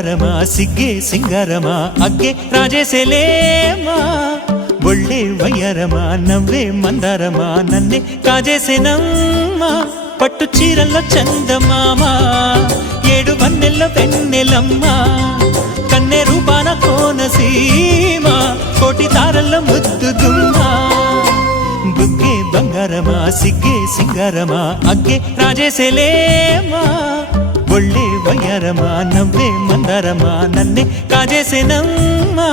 ಬಂಗಾರಮಾ ಸಿಗ್ಗೆ ಸಿಂಗಾರಮಾ ಅಗ್ಗೆ ರಾಜೇಸೆಲೇಮಾ ಒಳ್ಳೆ వయ్యారమా నవ్వే మందారమా నన్నే కాజేసేనమ్మా పట్టు చీరల్లో చందమామ ఏడు వన్నెల్లో వెన్నెలమ్మ కన్నె రూపాన కోనసీమ కోటి తారల్లో ముద్దు గుమ్మ బుగ్గే బంగారమా సిగ్గే సింగారమా అగ్గే రాజేసెలేమా ఒళ్ళే వయ్యారమా నవ్వే మందారమా నన్నే కాజేసేనమ్మా